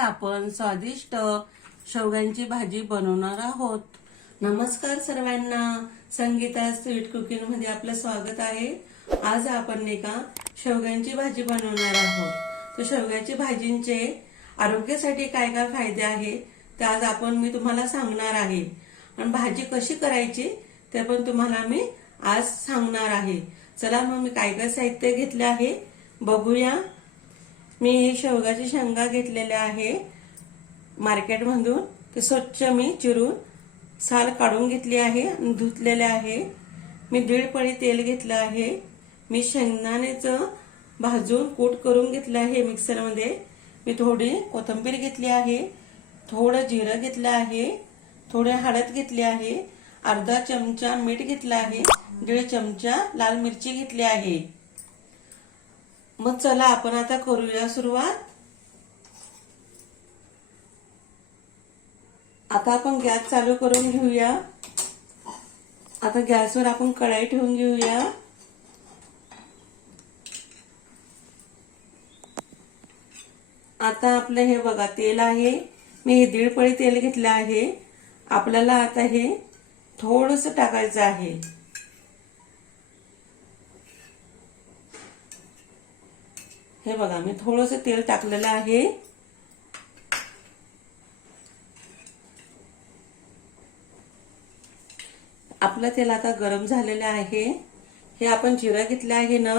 आपण स्वादिष्ट शेवग्यांची भाजी बनवणार आहोत। नमस्कार सर्वांना, संगीता स्वीट कुकिंग मध्ये आपलं स्वागत आहे। आज आपण शेवग्यांची भाजी बनवणार आहोत। तर शेवग्याची भाजींचे आरोग्यासाठी काय काय फायदे आहे ते आज मी तुम्हाला सांगणार आहे आणि भाजी कशी करायची ते पण तुम्हाला मी आज सांगणार आहे। चला मग मी काय काय साहित्य घेतले आहे बघूया। मी हे शेवगाची शेंगा घेतलेल्या आहे मार्केटमधून। ते स्वच्छ मी चिरून साल काढून घेतली आहे आणि धुतलेले आहे। मी 1.5 पळी तेल घेतलं आहे। मी शेंगदाण्याचं भाजून कूट करून घेतलं आहे मिक्सर मध्ये। मी थोडी कोथmbir घेतली आहे, थोडं जिरं घेतलं आहे, थोडे हळद घेतली आहे, अर्धा चमचा मीठ घेतलं आहे, 1.5 चमचा लाल मिरची घेतली आहे। मग चला आपण आता करूया सुरुवात। आता आपण गॅस चालू करून घेऊया। आता गॅसवर आपण कढई ठेवून घेऊया। आता आपलं हे बघा तेल आहे। मी हे 1.5 पळी तेल घेतलं आहे। आपल्याला आता हे थोडंसं टाकायचं आहे। हे बघा मी थोडंसं तेल टाकलेलं आहे। आपलं तेल आता गरम झालेलं आहे। हे आपण जिरं घेतलं आहे ना,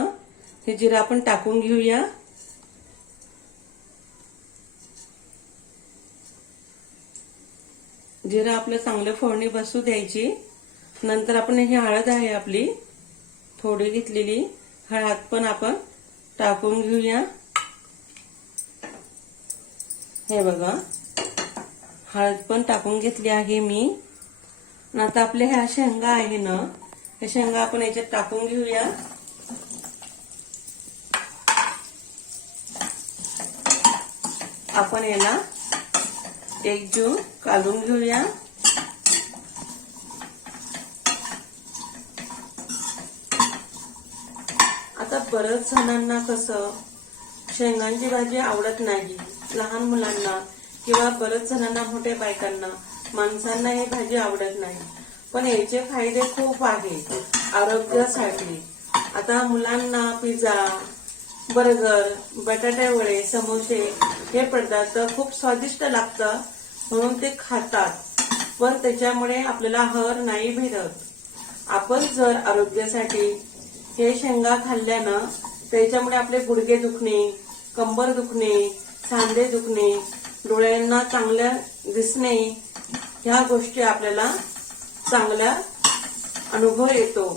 हे जिरं आपण टाकून घेऊया। जिरं आपलं चांगलं फोडणी बसू द्यायची। नंतर आपण ही हळद आहे आपली थोडी घेतलेली, हळद पण आपण टाकून घेऊया। हे बघा हळद पण टाकून घेतली आहे मी। आता आपल्या ह्या शेंगा आहे ना, हे शेंगा आपण याच्यात टाकून घेऊया। आपण याला एकजीव काढून घेऊया। आता बरेच जणांना कसं शेंगांची भाजी आवडत नाही, लहान मुलांना किंवा बरेच जणांना मोठ्या बायकांना माणसांना ही भाजी आवडत नाही, पण याचे फायदे खूप आहेत आरोग्यासाठी। आता मुलांना पिझ्झा, बर्गर, बटाटे वडे, समोसे हे पदार्थ खूप स्वादिष्ट लागतात म्हणून ते खातात, पण त्याच्यामुळे आपल्याला हर नाही भेटत। आपण जर आरोग्यासाठी हे शेंगा खाल्ल्यानं त्याच्यामुळे आपले गुडघे दुखणे, कंबर दुखणे, सांधे दुखणे, डोळ्यांना चांगलं दिसणे ह्या गोष्टी आपल्याला चांगला अनुभव येतो।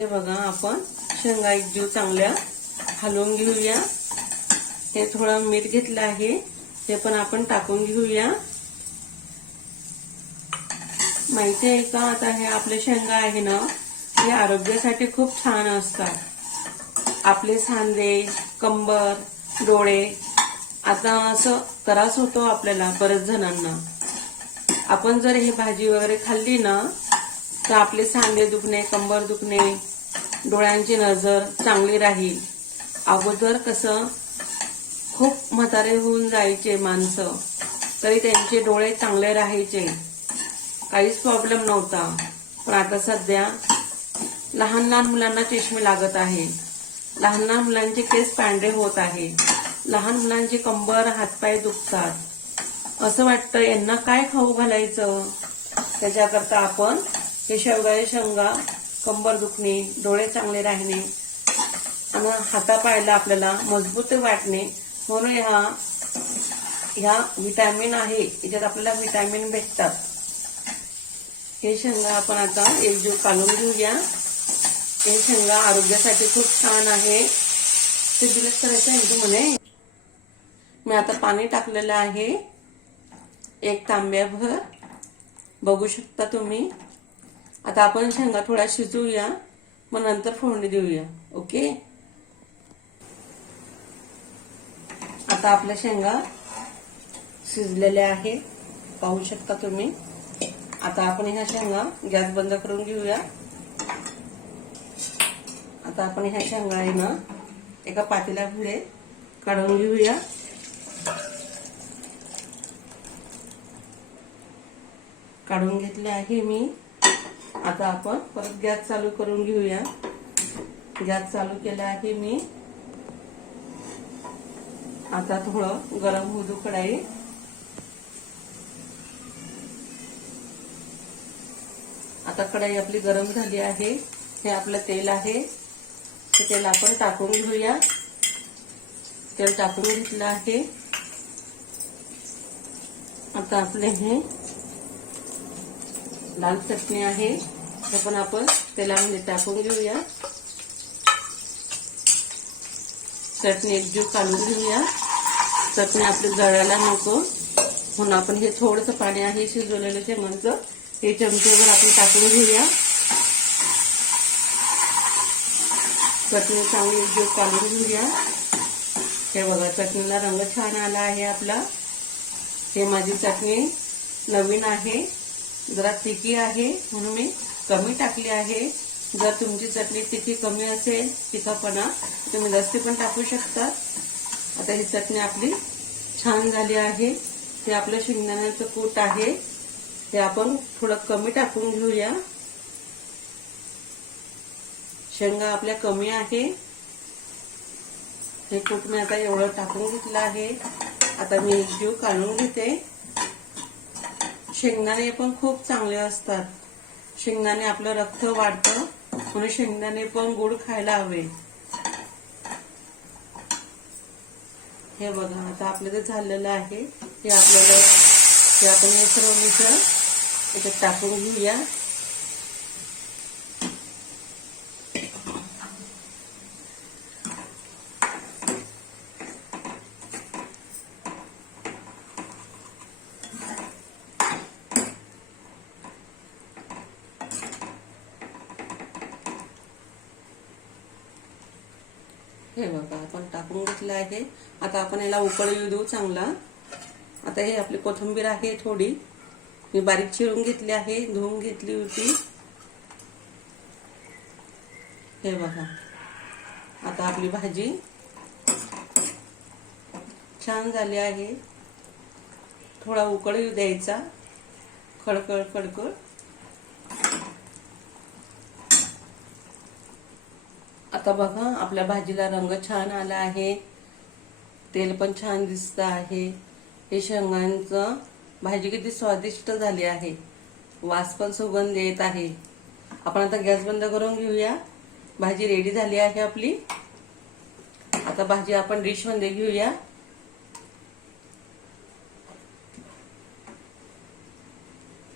हे बघा आपण शेंगा एक जीव चांगल्या हलवून घेऊया। हे थोडं मीठ घेतलं आहे, ते पण आपण टाकून घेऊया। माहिती आहे का, आता हे आपले शेंगा आहे ना, हे आरोग्यासाठी खूप छान असतात। आपले सांधे, कंबर, डोळे आता असं त्रास होतो आपल्याला बरेच जणांना। आपण जर ही भाजी वगैरे खाल्ली ना तर आपले सांधे दुखणे, कंबर दुखणे, डोळ्यांची नजर चांगली राहील। अगोदर कसं खूप म्हातारे होऊन जायचे माणसं, तरी त्यांचे डोळे चांगले राहायचे, काहीच प्रॉब्लेम नव्हता। पण आता सध्या लहान लहान मुलांना चष्मे लागत आहे, लहान लहान मुलांचे केस पांढरे होत आहे, लहान मुलांची कंबर हातपाय दुखतात। असं वाटतं यांना काय खाऊ घालायचं। त्याच्याकरता आपण हे शेवगाच्या शेंगा, कंबर दुखणे, डोळे चांगले राहणे आणि हातापायाला आपल्याला मजबूत वाटणे म्हणून ह्या विटॅमिन आहे, याच्यात आपल्याला विटॅमिन भेटतात। हे शेंगा आपण आता एकजीव काढून घेऊया। हे शेंगा आरोग्यासाठी खूप छान आहे, ते दिवस करायचं आहे म्हणे। मी आता पाणी टाकलेलं आहे 1 तांब्याभर, बघू शकता तुम्ही। आता आपण शेंगा थोडा शिजवूया, मग नंतर फोडणी देऊया। ओके, आता आपल्या शेंगा शिजलेल्या आहे, पाहू शकता तुम्ही। आता आपण ह्या शेंगा गॅस बंद करून घेऊया। आता आपण ह्या शेंगा आहे ना एका पातेल्यामध्ये काढून घेऊया. काढून घेतले आहे मी. आता आपण परत गॅस चालू करून घेऊया. गॅस चालू केला आहे मी. आता थोडं गरम होऊ दे कढई. आता कढई आपली गरम झाली आहे. हे आपलं तेल आहे. हे तेल आपण टाकून घेऊया. तेल टाकून घेतलं आहे. आता आपले हे लाल चटणी आहे ते पण आपण तेलामध्ये टाकून घेऊया. चटणी एकजीव काढून घेऊया. चटणी आपली जळायला नको म्हणून आपण हे थोडंसं पाणी आहे शिजवलेलं शेंगांचं हे चमचेवर आपण टाकून घेऊया. चटणी चांगली एकजीव काढून घेऊया. हे बघा चटणीला रंग छान आला आहे आपला. हे माझी चटणी नवीन आहे, जरा तिखी आहे म्हणून मी कमी टाकली आहे. जर तुमची चटणी तिखी कमी असेल, तिखापणा, तुम्ही जास्ती पण टाकू शकता. आता ही चटणी आपली छान झाली आहे. हे आपलं शेंगदाण्याचं कूट आहे, हे आपण थोडं कमी टाकून घेऊया. शेंगा आपल्या कमी आहे. हे कूट मी आता एवढं टाकून घेतलं आहे. आता मी एक जीव काढून घेते. शेंगदाणे पण खूप चांगले असतात. शेंगदाणे आपलं रक्त वाढतं म्हणून शेंगदाणे पण गोड खायला हवे. हे बघा आता आपलं ते झालेलं आहे. हे आपल्याला हे आपण हे सर्व मिश्रण याच्यात टाकून घेऊया. हे बघा आपण टाकून घेतलं आहे. आता आपण याला उकळ येऊ देऊ चांगला. आता हे आपली कोथंबीर आहे थोडी मी बारीक चिरून घेतली आहे, धुवून घेतली होती. हे बघा आता आपली भाजी छान झाली आहे. थोडा उकळ येऊ द्यायचा, खडखड खडखड. आता बघा आपल्या भाजीला रंग छान आला आहे. तेल पण छान दिसत आहे. हे शेंगांचं भाजी किती स्वादिष्ट झाली आहे. वास पण सुगंध येत आहे. आपण आता गॅस बंद करून घेऊया. भाजी रेडी झाली आहे आपली. आता भाजी आपण डिश मध्ये घेऊया.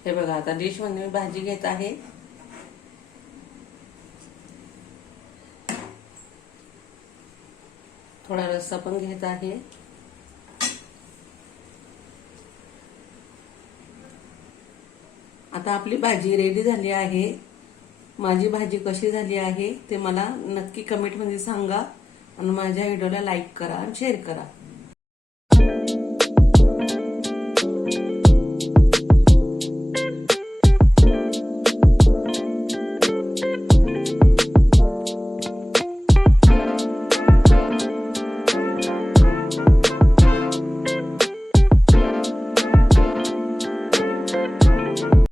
हे बघा आता डिश मध्ये मी भाजी घेत आहे. थोडा रस्सा पण घेत आहे. आता आपली भाजी रेडी झाली आहे. माझी भाजी कशी झाली आहे ते मला नक्की कमेंट मध्ये सांगा आणि माझ्या व्हिडिओला लाईक करा आणि शेअर करा.